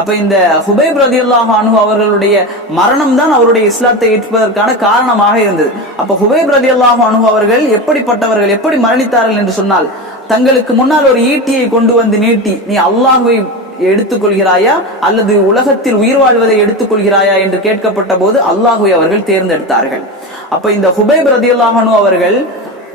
அப்ப இந்த ஹுபைப் ரலியல்லாஹு அன்ஹு அவர்களுடைய மரணம் தான் அவருடைய இஸ்லாத்தை ஏற்பதற்கான காரணமாக இருந்தது. அப்ப ஹுபைப் ரலியல்லாஹு அன்ஹு அவர்கள் எப்படிப்பட்டவர்கள், எப்படி மரணித்தார்கள் என்று சொன்னால், தங்களுக்கு முன்னால் ஒரு ஈட்டியை கொண்டு வந்து நீட்டி, நீ அல்லாஹ்வை எடுத்துக்கொள்கிறாயா அல்லது உலகத்தில் உயிர் வாழ்வதை எடுத்துக்கொள்கிறாயா என்று கேட்கப்பட்ட போது அல்லாஹ்வை அவர்கள் தேர்ந்தெடுத்தார்கள். அப்ப இந்த ஹுபைப் ரலியல்லாஹு அன்ஹு அவர்கள்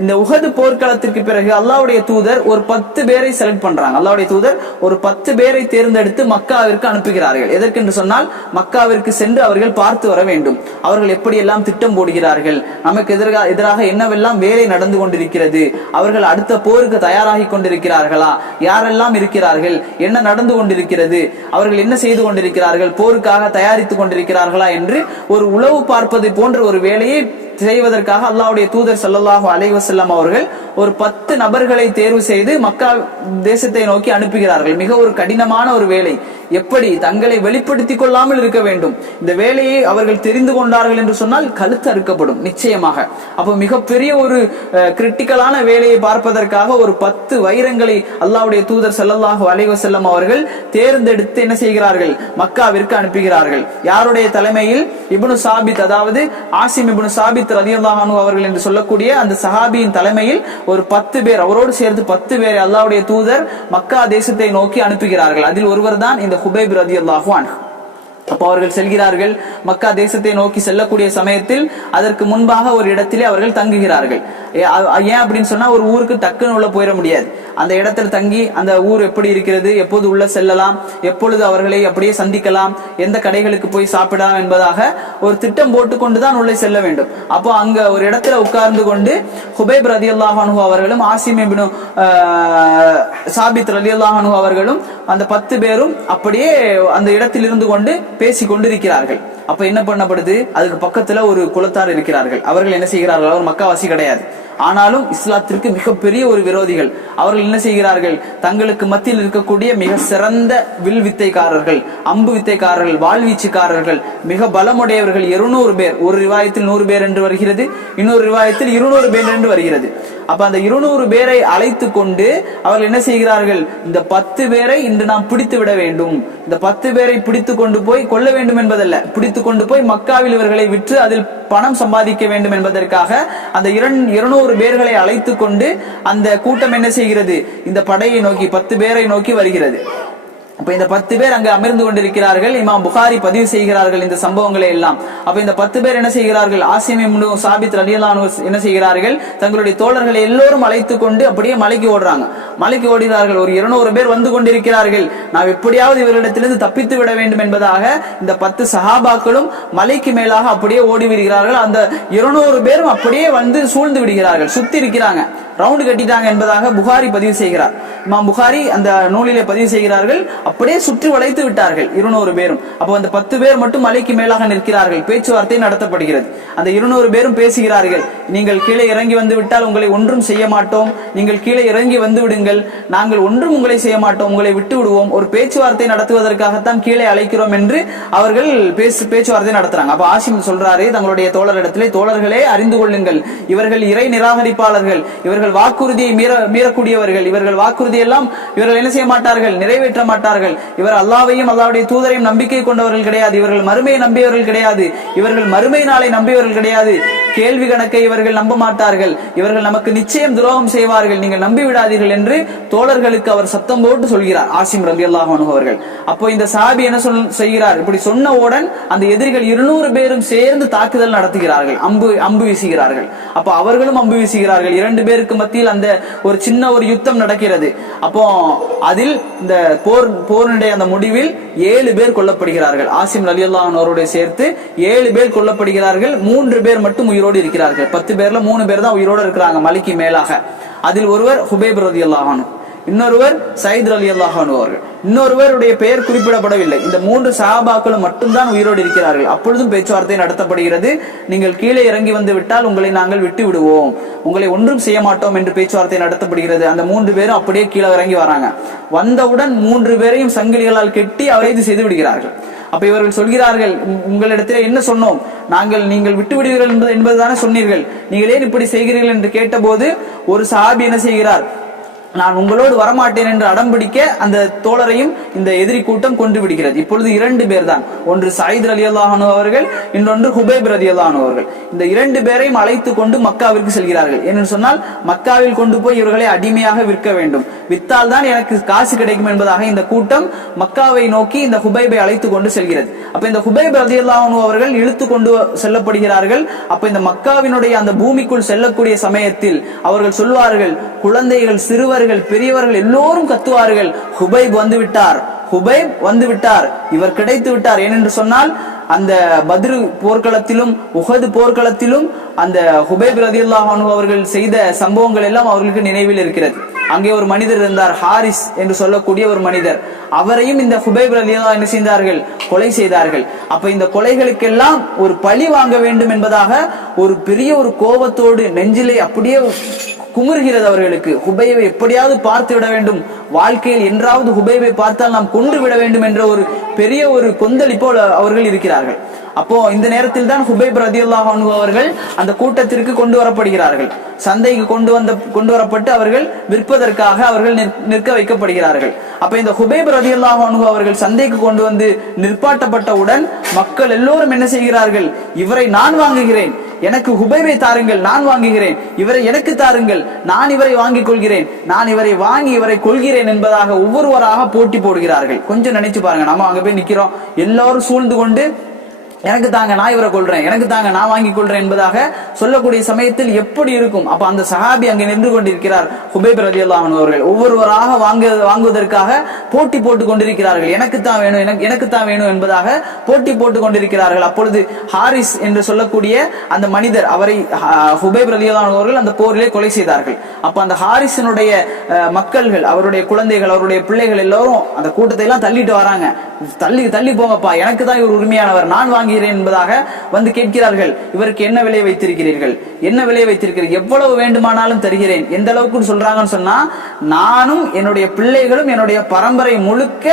இந்த உஹது போர்க்களத்திற்கு பிறகு அல்லாஹ்வுடைய தூதர் ஒரு 10 பேரை செலக்ட் பண்றாங்க. அல்லாஹ்வுடைய தூதர் ஒரு 10 பேரை தேர்ந்தெடுத்து மக்காவிற்கு அனுப்புகிறார்கள். எதற்கென்று சொன்னால், மக்காவிற்கு சென்று அவர்கள் பார்த்து வர வேண்டும். அவர்கள் எப்படியெல்லாம் திட்டம் போடுகிறார்கள், நமக்கு எதிராக என்னவெல்லாம் வேலை நடந்து கொண்டிருக்கிறது, அவர்கள் அடுத்த போருக்கு தயாராகி கொண்டிருக்கிறார்களா, யாரெல்லாம் இருக்கிறார்கள், என்ன நடந்து கொண்டிருக்கிறது, அவர்கள் என்ன செய்து கொண்டிருக்கிறார்கள், போருக்காக தயாரித்துக் கொண்டிருக்கிறார்களா என்று ஒரு உளவு பார்ப்பது போன்ற ஒரு வேலையை செய்வதற்காக அல்லாஹ்வுடைய தூதர் ஸல்லல்லாஹு அலைஹி வஸல்லம் அவர்கள் ஒரு 10 நபர்களை தேர்வு செய்து மக்கா தேசத்தை நோக்கி அனுப்புகிறார்கள். மிக ஒரு கடினமான ஒரு வேலை. எப்படி தங்களை வெளிப்படுத்திக் கொள்ளாமல் இருக்க வேண்டும். இந்த வேலையை அவர்கள் தெரிந்து கொண்டார்கள் என்று சொன்னால் கழுத்து அறுக்கப்படும் நிச்சயமாக. அப்போ மிகப்பெரிய ஒரு கிரிட்டிக்கலான வேலையை பார்ப்பதற்காக ஒரு 10 வைரங்களை அல்லாஹ்வுடைய தூதர் ஸல்லல்லாஹு அலைஹி வஸல்லம் அவர்கள் தேர்ந்தெடுத்து என்ன செய்கிறார்கள், மக்காவிற்கு அனுப்புகிறார்கள். யாருடைய தலைமையில்? இப்னு சாபித், அதாவது ஆசிம் இப்னு சாபித் ரலியல்லாஹு அன்ஹு அவர்கள் என்று சொல்லக்கூடிய அந்த சஹாபியின் தலைமையில் ஒரு 10 பேர், அவரோடு சேர்த்து 10 பேரை அல்லாஹ்வுடைய தூதர் மக்கா தேசத்தை நோக்கி அனுப்புகிறார்கள். அதில் ஒருவர் தான் இந்த ஹுபைப் ரலியல்லாஹு அன்ஹு. அப்ப அவர்கள் செல்கிறார்கள். மக்கா தேசத்தை நோக்கி செல்லக்கூடிய சமயத்தில் அதற்கு முன்பாக ஒரு இடத்திலே அவர்கள் தங்குகிறார்கள். ஏன் அப்படின்னு சொன்னா, ஒரு ஊருக்கு டக்குன்னு உள்ள போயிட முடியாது. அந்த இடத்துல தங்கி அந்த ஊர் எப்படி இருக்கிறது, எப்போது உள்ள செல்லலாம், எப்பொழுது அவர்களை அப்படியே சந்திக்கலாம், எந்த கடைகளுக்கு போய் சாப்பிடலாம் என்பதாக ஒரு திட்டம் போட்டுக்கொண்டுதான் உள்ளே செல்ல வேண்டும். அப்போ அங்க ஒரு இடத்துல உட்கார்ந்து கொண்டு ஹுபைப் ரலியல்லாஹு அன்ஹு அவர்களும் ஆசிம் இப்னு சாபித் ரலியல்லாஹு அன்ஹு அவர்களும் அந்த 10 பேரும் அப்படியே அந்த இடத்தில் இருந்து கொண்டு பேசி கொண்டிருக்கிறார்கள். அப்ப என்ன பண்ணப்படுது, அதுக்கு பக்கத்துல ஒரு குலத்தார் இருக்கிறார்கள். அவர்கள் என்ன செய்கிறார்கள், அவர் மக்காவாசி கிடையாது, ஆனாலும் இஸ்லாத்திற்கு மிகப்பெரிய ஒரு விரோதிகள். அவர்கள் என்ன செய்கிறார்கள், தங்களுக்கு மத்தியில் இருக்கக்கூடிய மிக சிறந்த வில் வித்தைக்காரர்கள், அம்பு வித்தைக்காரர்கள், வாழ்வீச்சுக்காரர்கள், மிக பலமுடையவர்கள் 200 பேர், ஒரு ரிவாயத்தில் 100 பேர் என்று வருகிறது, இன்னொரு ரிவாயத்தில் 200 பேர் என்று வருகிறது. அப்ப அந்த 200 பேரை அழைத்து கொண்டு அவர்கள் என்ன செய்கிறார்கள், இந்த 10 பேரை இன்று நாம் பிடித்து விட வேண்டும், இந்த 10 பேரை பிடித்து கொண்டு போய் கொல்ல வேண்டும் என்பதல்ல, பிடித்து கொண்டு போய் மக்காவில் இவர்களை விற்று அதில் பணம் சம்பாதிக்க வேண்டும் என்பதற்காக அந்த 200 பேர்களை அழைத்து கொண்டு அந்த கூட்டம் என்ன செய்கிறது, இந்த படையை நோக்கி 10 பேரை நோக்கி வருகிறது. அப்ப இந்த 10 பேர் அங்கு அமர்ந்து கொண்டிருக்கிறார்கள். இமாம் புகாரி பதிவு செய்கிறார்கள் இந்த சம்பவங்களை எல்லாம். அப்ப இந்த 10 பேர் என்ன செய்கிறார்கள், ஆசிம் இப்னு சாபித் ரலியல்லாஹு அன்ஹு என்ன செய்கிறார்கள், தங்களுடைய தோழர்களை எல்லோரும் அழைத்து கொண்டு அப்படியே மலைக்கு ஓடுறாங்க. மலைக்கு ஓடுகிறார்கள். ஒரு 200 பேர் வந்து கொண்டிருக்கிறார்கள். நாம் எப்படியாவது இவர்களிடத்திலிருந்து தப்பித்து விட வேண்டும் என்பதாக இந்த 10 சஹாபாக்களும் மலைக்கு மேலாக அப்படியே ஓடி விடுகிறார்கள். அந்த 200 பேரும் அப்படியே வந்து சூழ்ந்து விடுகிறார்கள், சுத்தி இருக்கிறாங்க, ரவுண்டு கட்டிட்டாங்க என்பதாக புகாரி பதிவு செய்கிறார். இமாம் புகாரி அந்த நூலிலே பதிவு செய்கிறார்கள். அப்படியே சுற்றி வளைத்து விட்டார்கள் 200 பேரும். அப்போ அந்த 10 பேர் மட்டும் மலைக்கு மேலாக நிற்கிறார்கள். பேச்சுவார்த்தை நடத்தப்படுகிறது. அந்த 200 பேரும் பேசுகிறார்கள். நீங்கள் கீழே இறங்கி வந்து விட்டால் உங்களை ஒன்றும் செய்ய மாட்டோம், நீங்கள் கீழே இறங்கி வந்து விடுங்கள், நாங்கள் ஒன்றும் உங்களை செய்ய மாட்டோம், உங்களை விட்டு விடுவோம், ஒரு பேச்சுவார்த்தை நடத்துவதற்காகத்தான் கீழே அழைக்கிறோம் என்று அவர்கள் பேச்சுவார்த்தை நடத்துறாங்க. அப்ப ஆசிம் சொல்றாரு தங்களுடைய தோழரிடத்திலே, தோழர்களே அறிந்து கொள்ளுங்கள், இவர்கள் இறை நிராகரிப்பாளர்கள், இவர்கள் வாக்குறுதியை மீறக்கூடியவர்கள், இவர்கள் வாக்குறுதி எல்லாம் இவர்கள் என்ன செய்ய மாட்டார்கள், நிறைவேற்ற மாட்டார்கள். இவர் அல்லாஹ்வையும் அல்லாஹ்வுடைய தூதரையும் நம்பிக்கை கொண்டவர்கள் கிடையாது, இவர்கள் மறுமையை நம்பியவர்கள் கிடையாது, இவர்கள் மறுமை நாளை நம்பியவர்கள் கிடையாது, கேள்வி கணக்கை இவர்கள் நம்ப மாட்டார்கள், இவர்கள் நமக்கு நிச்சயம் துரோகம் செய்வார்கள், நீங்கள் நம்பி விடாதீர்கள் என்று தோழர்களுக்கு அவர் சத்தம் போட்டு சொல்கிறார் ஆசிம் ரலியல்லாஹு அன்ஹு அவர்கள். அப்போ இந்த சஹாபி என்ன செய்கிறார், இப்படி சொன்னவுடன் அந்த எதிரிகள் 200 பேரும் சேர்ந்து தாக்குதல் நடத்துகிறார்கள், அம்பு வீசுகிறார்கள். அப்ப அவர்களும் அம்பு வீசுகிறார்கள். 2 பேருக்கு மத்தியில் அந்த ஒரு சின்ன ஒரு யுத்தம் நடக்கிறது. அப்போ அதில் இந்த போரினுடைய அந்த முடிவில் 7 பேர் கொல்லப்படுகிறார்கள். ஆசிம் ரலியல்லாஹு அன்ஹு அவரோடு சேர்த்து 7 பேர் கொல்லப்படுகிறார்கள். 3 பேர் மட்டும் உயிரோடு இருக்கிறார்கள். 10 பேர்ல 3 பேர் தான் உயிரோடு இருக்கிறாங்க மலைக்கு மேலாக. அதில் ஒருவர் ஹுபைப் ரலியல்லாஹு அன்ஹு, இன்னொருவர் சயீத் ரலியல்லாஹு அன்ஹு அவர்கள், இன்னொருவருடைய பெயர் குறிப்பிடப்படவில்லை. இந்த 3 சஹாபாக்களும் மட்டும்தான் உயிரோடு இருக்கிறார்கள். அப்பொழுதும் பேச்சுவார்த்தை நடத்தப்படுகிறது. நீங்கள் கீழே இறங்கி வந்து விட்டால் உங்களை நாங்கள் விட்டு விடுவோம், உங்களை ஒன்றும் செய்ய மாட்டோம் என்று பேச்சுவார்த்தை நடத்தப்படுகிறது. அந்த 3 பேரும் அப்படியே கீழே இறங்கி வராங்க. வந்தவுடன் 3 பேரையும் சங்கிலிகளால் கெட்டி கைது செய்து விடுகிறார்கள். அப்ப இவர்கள் சொல்கிறார்கள், உங்களிடத்தில் என்ன சொன்னோம், நீங்கள் விட்டு விடுவீர்கள் என்பதுதானே சொன்னீர்கள், நீங்கள் ஏன் இப்படி செய்கிறீர்கள் என்று கேட்டபோது ஒரு சஹாபி என்ன செய்கிறார், நான் உங்களோடு வரமாட்டேன் என்று அடம்பிடிக்க அந்த தோழரையும் இந்த எதிரி கூட்டம் கொண்டு விடுகிறது. இப்பொழுது 2 பேர் தான், ஒன்று சயீத் ரலியல்லாஹு அன்ஹு அவர்கள், இன்னொன்று ஹுபைப் ரலியல்லாஹு அன்ஹு அவர்கள். இந்த 2 பேரையும் அழைத்து கொண்டு மக்காவிற்கு செல்கிறார்கள். என்று சொன்னால் மக்காவில் கொண்டு போய் இவர்களை அடிமையாக விற்க வேண்டும், வித்தால் தான் எனக்கு காசு கிடைக்கும் என்பதாக இந்த கூட்டம் மக்காவை நோக்கி இந்த ஹுபைபை அழைத்து கொண்டு செல்கிறது. அப்ப இந்த ஹுபைப் ரலியல்லாஹு அன்ஹு அவர்கள் இழுத்து கொண்டு செல்லப்படுகிறார்கள். அப்ப இந்த மக்காவினுடைய அந்த பூமிக்குள் செல்லக்கூடிய சமயத்தில் அவர்கள் சொல்வார்கள், குழந்தைகள், சிறுவர்கள், பெரியவர்கள் எல்லோரும் கத்துவார்கள், ஹுபைப் வந்து விட்டார், ஹுபைப் வந்து விட்டார், இவர் கிடைத்து விட்டார். ஏனென்று சொன்னால் அந்த பத்ரு போர்க்களத்திலும் உஹது போர்க்களத்திலும் அந்த ஹுபைப் ரலியல்லாஹு அன்ஹு அவர்கள் செய்த சம்பவங்கள் எல்லாம் அவர்களுக்கு நினைவில் இருக்கிறது. அங்கே ஒரு மனிதர் இருந்தார், ஹாரிஸ் என்று சொல்லக்கூடிய ஒரு மனிதர். அவரையும் இந்த ஹுபைப் ரலியல்லாஹு என்ன செய்தார்கள், கொலை செய்தார்கள். அப்ப இந்த கொலைகளுக்கெல்லாம் ஒரு பழி வாங்க வேண்டும் என்பதாக ஒரு பெரிய ஒரு கோபத்தோடு நெஞ்சிலே அப்படியே குமுறுகிறது அவர்களுக்கு. ஹுபைபை எப்படியாவது பார்த்து விட வேண்டும், வாழ்க்கையில் என்றாவது ஹுபைபை பார்த்தால் நாம் கொன்று விட வேண்டும் என்ற ஒரு பெரிய ஒரு கொந்தளிப்போல் அவர்கள் இருக்கிறார்கள். அப்போ இந்த நேரத்தில் தான் ஹுபைப் ரலியல்லாஹு அன்ஹு அவர்கள் அந்த கூட்டத்திற்கு கொண்டு வரப்படுகிறார்கள். சந்தைக்கு கொண்டு வரப்பட்டு அவர்கள் விற்பதற்காக அவர்கள் நிற்க வைக்கப்படுகிறார்கள். அப்ப இந்த ஹுபைப் ரலியல்லாஹு அன்ஹு அவர்கள் சந்தைக்கு கொண்டு வந்து நிற்பாட்டப்பட்டவுடன் மக்கள் எல்லோரும் என்ன செய்கிறார்கள், இவரை நான் வாங்குகிறேன், எனக்கு ஹுபைபை தாருங்கள், நான் வாங்குகிறேன், இவரை எனக்கு தாருங்கள், நான் இவரை வாங்கிக் கொள்கிறேன், நான் இவரை வாங்கி இவரை கொள்கிறேன் என்பதாக ஒவ்வொருவராக போட்டி போடுகிறார்கள். கொஞ்சம் நினைச்சு பாருங்க, நம்ம அங்க போய் நிக்கிறோம், எல்லாரும் சூழ்ந்து கொண்டு எனக்கு தாங்க, நான் இவரை கொள்றேன், எனக்கு தாங்க, நான் வாங்கி கொள்றேன் என்பதாக சொல்லக்கூடிய சமயத்தில் எப்படி இருக்கும்? அப்ப அந்த சஹாபி அங்கே நின்று கொண்டிருக்கிறார், ஹுபைப் ரலியல்லாஹு அன்ஹு அவர்கள் ஒவ்வொருவராக வாங்குவதற்காக போட்டி போட்டு கொண்டிருக்கிறார்கள். எனக்கு தான் வேணும், எனக்கு தான் வேணும் என்பதாக போட்டி போட்டு கொண்டிருக்கிறார்கள். அப்பொழுது ஹாரிஸ் என்று சொல்லக்கூடிய அந்த மனிதர், அவரை ஹுபைப் ரலியல்லாஹு அன்ஹு அவர்கள் அந்த போரிலே கொலை செய்தார்கள். அப்ப அந்த ஹாரிஸினுடைய மக்கள்கள், அவருடைய குழந்தைகள், அவருடைய பிள்ளைகள் எல்லோரும் அந்த கூட்டத்தை எல்லாம் தள்ளிட்டு வராங்க. தள்ளி போங்கப்பா, எனக்கு தான் இவர் உரிமையானவர், நான் வாங்குகிறேன் என்பதாக வந்து கேட்கிறார்கள். இவருக்கு என்ன விலை வைத்திருக்கிறீர்கள், என்ன விலை வைத்திருக்கிறீர்கள், எவ்வளவு வேண்டுமானாலும் தருகிறேன். எந்த அளவுக்கு சொல்றாங்கன்னு சொன்னா, நானும் என்னுடைய பிள்ளைகளும் என்னுடைய பரம்பரை முழுக்க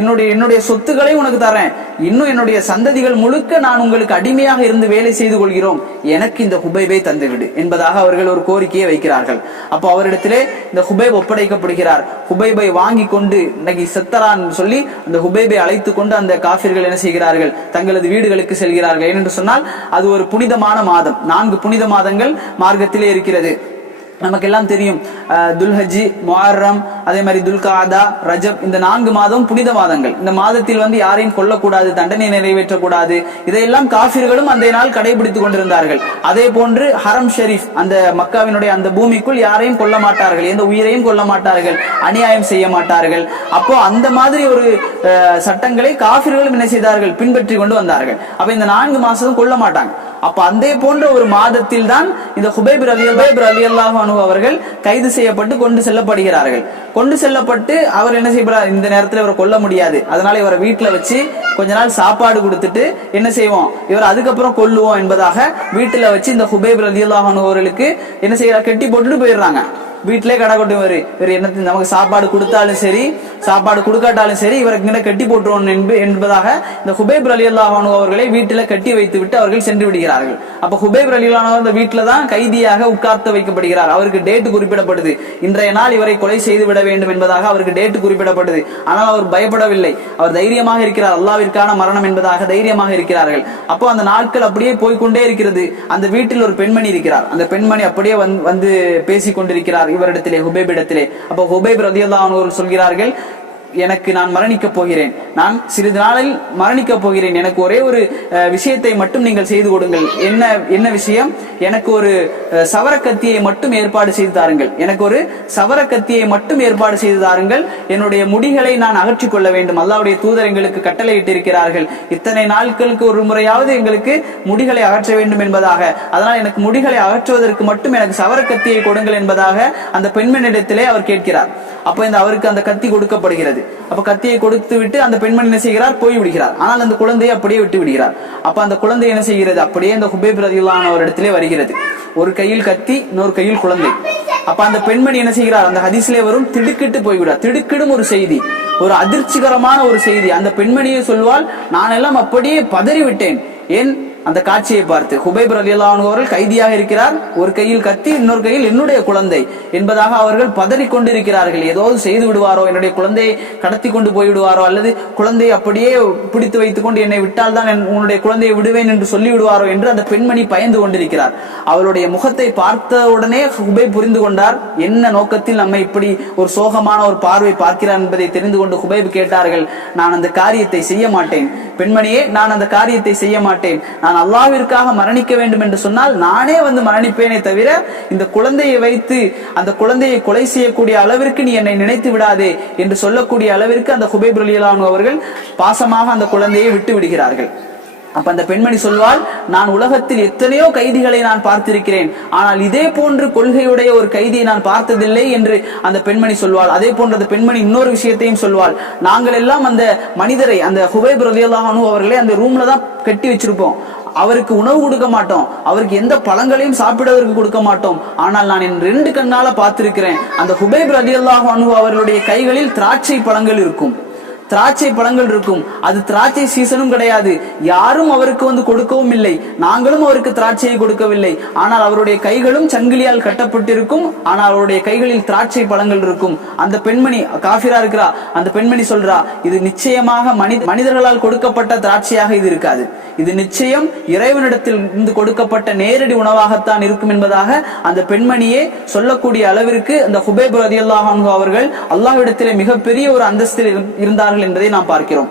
என்னுடைய சொத்துக்களையும் உனக்கு தரேன், இன்னும் என்னுடைய சந்ததிகள் முழுக்க நான் உங்களுக்கு அடிமையாக இருந்து வேலை செய்து கொள்கிறோம், எனக்கு இந்த ஹுபைபை தந்துவிடு என்பதாக அவர்கள் ஒரு கோரிக்கையை வைக்கிறார்கள். அப்போ அவரிடத்திலே இந்த ஹுபைப் ஒப்படைக்கப்படுகிறார். ஹுபைபை வாங்கி கொண்டு இன்னைக்கு செத்தரான் சொல்லி அந்த ஹுபைபை அழைத்து கொண்டு அந்த காஃபிர்கள் என்ன செய்கிறார்கள், தங்களது வீடுகளுக்கு செல்கிறார்கள். ஏனென்று சொன்னால் அது ஒரு புனிதமான மாதம், 4 புனித மாதங்கள் மார்க்கத்திலே இருக்கிறது. நமக்கு எல்லாம் தெரியும், துல்ஹஜ், முஹர்ரம், அதே மாதிரி துல்காதா, ரஜப், இந்த 4 மாதம் புனித மாதங்கள். இந்த மாதத்தில் வந்து யாரையும் கொல்லக்கூடாது, தண்டனை நிறைவேற்றக்கூடாது, இதையெல்லாம் காஃபிர்களும் அந்த நாள் கடைபிடித்துக் கொண்டிருந்தார்கள். அதே போன்று ஹரம் ஷெரீப், அந்த மக்காவினுடைய அந்த பூமிக்குள் யாரையும் கொல்ல மாட்டார்கள், எந்த உயிரையும் கொல்ல மாட்டார்கள், அநியாயம் செய்ய மாட்டார்கள். அப்போ அந்த மாதிரி ஒரு சட்டங்களை காஃபிர்களும் என்ன செய்தார்கள், பின்பற்றி கொண்டு வந்தார்கள். அப்ப இந்த 4 மாசம் கொல்ல மாட்டாங்க. அப்ப அதே போன்ற ஒரு மாதத்தில் தான் இந்த ஹுபைப் ரலியல்லாஹு அன்ஹு அவர்கள் கைது செய்யப்பட்டு கொண்டு செல்லப்படுகிறார்கள். கொண்டு செல்லப்பட்டு அவர் என்ன செய்யப்படுறார், இந்த நேரத்தில் இவரை கொல்ல முடியாது, அதனால இவரை வீட்டுல வச்சு கொஞ்ச நாள் சாப்பாடு கொடுத்துட்டு என்ன செய்வோம், இவர் அதுக்கப்புறம் கொல்லுவோம் என்பதாக வீட்டுல வச்சு இந்த ஹுபைப் ரலியல்லாஹு அன்ஹு அவர்களுக்கு என்ன செய்யறாங்க, கட்டி போட்டுட்டு போயிடுறாங்க. வீட்டிலே கடை கொண்டு இவர் என்ன நமக்கு சாப்பாடு கொடுத்தாலும் சரி, சாப்பாடு கொடுக்காட்டாலும் சரி, இவருக்கு கட்டி போட்டுருவோம் என்பதாக இந்த ஹுபைப் ரலியல்லாஹு அன்ஹு அவர்களை வீட்டில கட்டி வைத்து விட்டு அவர்கள் சென்று விடுகிறார்கள். அப்ப ஹுபைப் ரலியல்லாஹு அன்ஹு அந்த வீட்டுல தான் கைதியாக உட்கார்த்து வைக்கப்படுகிறார். அவருக்கு டேட் குறிப்பிடப்படுது, இன்றைய நாள் இவரை கொலை செய்து விட வேண்டும் என்பதாக அவருக்கு டேட் குறிப்பிடப்படுது. ஆனால் அவர் பயப்படவில்லை, அவர் தைரியமாக இருக்கிறார், அல்லாஹ்விற்கான மரணம் என்பதாக தைரியமாக இருக்கிறார்கள். அப்போ அந்த நாட்கள் அப்படியே போய்கொண்டே இருக்கிறது. அந்த வீட்டில் ஒரு பெண்மணி இருக்கிறார், அந்த பெண்மணி அப்படியே வந்து பேசிக் கொண்டிருக்கிறார் இவரிடத்திலே, ஹுபைப் இடத்திலே. அப்போ ஹுபைப் ரலியல்லாஹு அன்ஹு அவர்கள் சொல்கிறார்கள், எனக்கு நான் மரணிக்க போகிறேன், நான் சிறிது நாளில் மரணிக்க போகிறேன், எனக்கு ஒரே ஒரு விஷயத்தை மட்டும் நீங்கள் செய்து கொடுங்கள். என்ன விஷயம், எனக்கு ஒரு சவரக்கத்தியை மட்டும் ஏற்பாடு செய்து தாருங்கள், எனக்கு ஒரு சவரக்கத்தியை மட்டும் ஏற்பாடு செய்து தாருங்கள், என்னுடைய முடிகளை நான் அகற்றிக் கொள்ள வேண்டும், அல்லாஹ்வுடைய தூதர் எங்களுக்கு கட்டளை இட்டிருக்கிறார்கள், இத்தனை நாட்களுக்கு ஒரு முறையாவது எங்களுக்கு முடிகளை அகற்ற வேண்டும் என்பதாக, அதனால் எனக்கு முடிகளை அகற்றுவதற்கு மட்டும் எனக்கு சவரக்கத்தியை கொடுங்கள் என்பதாக அந்த பெண்மணியிடத்திலே அவர் கேட்கிறார். அப்ப அவருக்கு அந்த கத்தி கொடுக்கப்படுகிறது. அப்ப கத்தியை கொடுத்து விட்டு அந்த பெண்மணி என்ன செய்கிறார், போய் விடுகிறார். ஆனால் அந்த குழந்தையை அப்படியே விட்டு விடுகிறார். அப்ப அந்த குழந்தை என்ன செய்கிறது, அப்படியே அந்த ஹுபைப் ரலியல்லாஹு அன்ஹு அவரிடத்திலே வருகிறது. ஒரு கையில் கத்தி, இன்னொரு கையில் குழந்தை. அப்ப அந்த பெண்மணி என்ன செய்கிறார், அந்த ஹதீஸ்லே வரும், திடுக்கிட்டு போய்விடார். திடுக்கிடும் ஒரு செய்தி, ஒரு அதிர்ச்சிகரமான ஒரு செய்தி. அந்த பெண்மணியை சொல்வாள், நான் எல்லாம் அப்படியே பதறிவிட்டேன். ஏன் அந்த காட்சியை பார்த்து. ஹுபைப் ரலியல்லாஹு அன்ஹு அவர்கள் கைதியாக இருக்கிறார், ஒரு கையில் கத்தி, இன்னொரு கையில் என்னுடைய குழந்தை என்பதாக அவர்கள் பதறிக் கொண்டிருக்கிறார்கள். ஏதாவது செய்து விடுவாரோ, என்னுடைய குழந்தையை கடத்தி கொண்டு போய்விடுவாரோ, அல்லது குழந்தையை அப்படியே பிடித்து வைத்துக் கொண்டு என்னை விட்டால் தான் உன்னுடைய குழந்தையை விடுவேன் என்று சொல்லி விடுவாரோ என்று அந்த பெண்மணி பயந்து கொண்டிருக்கிறார். அவளுடைய முகத்தை பார்த்தவுடனே ஹுபைப் புரிந்து கொண்டார், என்ன நோக்கத்தில் நம்மை இப்படி ஒரு சோகமான ஒரு பார்வை பார்க்கிறார் என்பதை தெரிந்து கொண்டு ஹுபைப் கேட்டார்கள், நான் அந்த காரியத்தை செய்ய மாட்டேன் பெண்மணியே, நான் அந்த காரியத்தை செய்ய மாட்டேன். நான் அல்லாஹ்விற்காக மரணிக்க வேண்டும் என்று சொன்னால் நானே வந்து மரணிப்பேனே தவிர இந்த குழந்தையை வைத்து அந்த குழந்தையை கொலை செய்யக்கூடிய அளவிற்கு நீ என்னை நினைத்து விடாதே என்று சொல்லக்கூடிய அளவிற்கு அந்த ஹுபைப் ரலியல்லாஹு அன்ஹு அவர்கள் பாசமாக அந்த குழந்தையை விட்டு விடுகிறார்கள். அப்ப அந்த பெண்மணி சொல்வாள், நான் உலகத்தில் எத்தனையோ கைதிகளை நான் பார்த்திருக்கிறேன், ஆனால் இதே போன்று கொள்கையுடைய ஒரு கைதியை நான் பார்த்ததில்லை என்று அந்த பெண்மணி சொல்வாள். அதே போன்ற அந்த பெண்மணி இன்னொரு விஷயத்தையும் சொல்வாள், நாங்கள் எல்லாம் அந்த மனிதரை, அந்த ஹுபைப் ரலியல்லாஹு அன்ஹு அவர்களை அந்த ரூம்ல தான் கட்டி வச்சிருப்போம், அவருக்கு உணவு கொடுக்க மாட்டோம், அவருக்கு எந்த பழங்களையும் சாப்பிடுவதற்கு கொடுக்க மாட்டோம். ஆனால் நான் என் 2 கண்ணால பார்த்திருக்கிறேன், அந்த ஹுபைப் ரலியல்லாஹு அன்ஹு அவர்களுடைய கைகளில் திராட்சை பழங்கள் இருக்கும், திராட்சை பழங்கள் இருக்கும். அது திராட்சை சீசனும் கிடையாது, யாரும் அவருக்கு வந்து கொடுக்கவும் இல்லை, நாங்களும் அவருக்கு திராட்சையை கொடுக்கவில்லை. ஆனால் அவருடைய கைகளும் சங்கிலியால் கட்டப்பட்டிருக்கும், ஆனால் அவருடைய கைகளில் திராட்சை பழங்கள் இருக்கும். அந்த பெண்மணி காஃபிரா இருக்கிறா, அந்த பெண்மணி சொல்றா, இது நிச்சயமாக மனிதர்களால் கொடுக்கப்பட்ட திராட்சையாக இது இருக்காது, இது நிச்சயம் இறைவனிடத்தில் இருந்து கொடுக்கப்பட்ட நேரடி உணவாகத்தான் இருக்கும் என்பதாக அந்த பெண்மணியே சொல்லக்கூடிய அளவிற்கு அந்த ஹுபைப் ரலியல்லாஹு அன்ஹு அவர்கள் அல்லாஹ்விடத்திலே மிகப்பெரிய ஒரு அந்தஸ்தில் இருந்தார்கள் என்பதை நாம் பார்க்கிறோம்.